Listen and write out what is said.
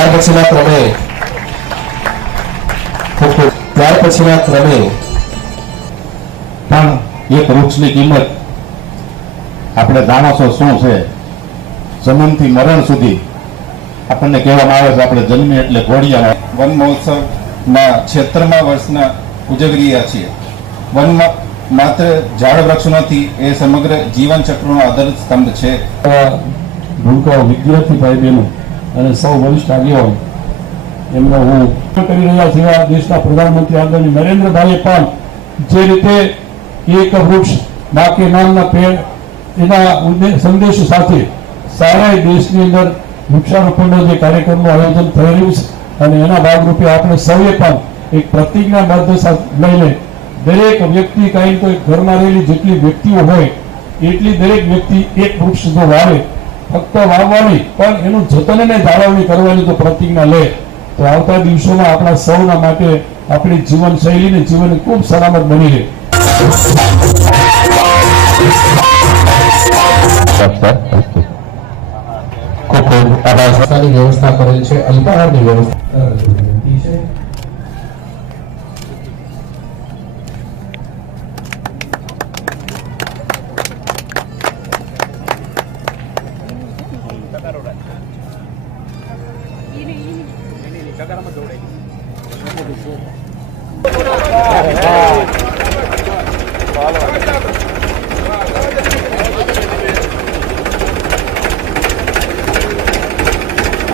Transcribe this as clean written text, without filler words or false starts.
ત્યાર પછીના ક્રમે પણ એક વૃક્ષની કિંમત આપણે જાણો છો શું છે? જન્મથી મરણ સુધી આપણને કહેવામાં આવે છે આપણે જન્મી એટલે ઘોડિયા. વન મહોત્સવના 76મા વર્ષના ઉજવી રહ્યા છીએ. વનમાં માત્ર ઝાડ વૃક્ષ નથી, એ સમગ્ર જીવન ચક્રનો આધાર સ્તંભ છે. ભૂલકાઓ વિદ્યાર્થી ભાઈ બહેનો અને સૌ વરિષ્ઠ આગેવાનો એમનો હું કરી રહ્યા છે. દેશના પ્રધાનમંત્રી આદરણીય નરેન્દ્રભાઈએ પણ જે રીતે એક વૃક્ષ મા કે નામના પેડ એના સંદેશ સાથે સારા દેશની અંદર વૃક્ષારોપણનો જે કાર્યક્રમનું આયોજન થઈ રહ્યું છે અને એના ભાગરૂપે આપણે સૌએ પણ એક પ્રતિજ્ઞાબદ્ધ લઈને દરેક વ્યક્તિ કાંઈ તો ઘરમાં રહેલી જેટલી વ્યક્તિઓ હોય એટલી દરેક વ્યક્તિ એક વૃક્ષ જો વાવે, ફક્ત વાવવાની પણ એનું જતન અને જાળવણી કરવાની જો પ્રતિજ્ઞા લે તો આવતા દિવસોમાં આપણા સૌના માટે આપણી જીવન શૈલીને જીવન ખૂબ સલામત બની રહે. વ્યવસ્થા કરેલ છે, અલ્પાહારની વ્યવસ્થા ini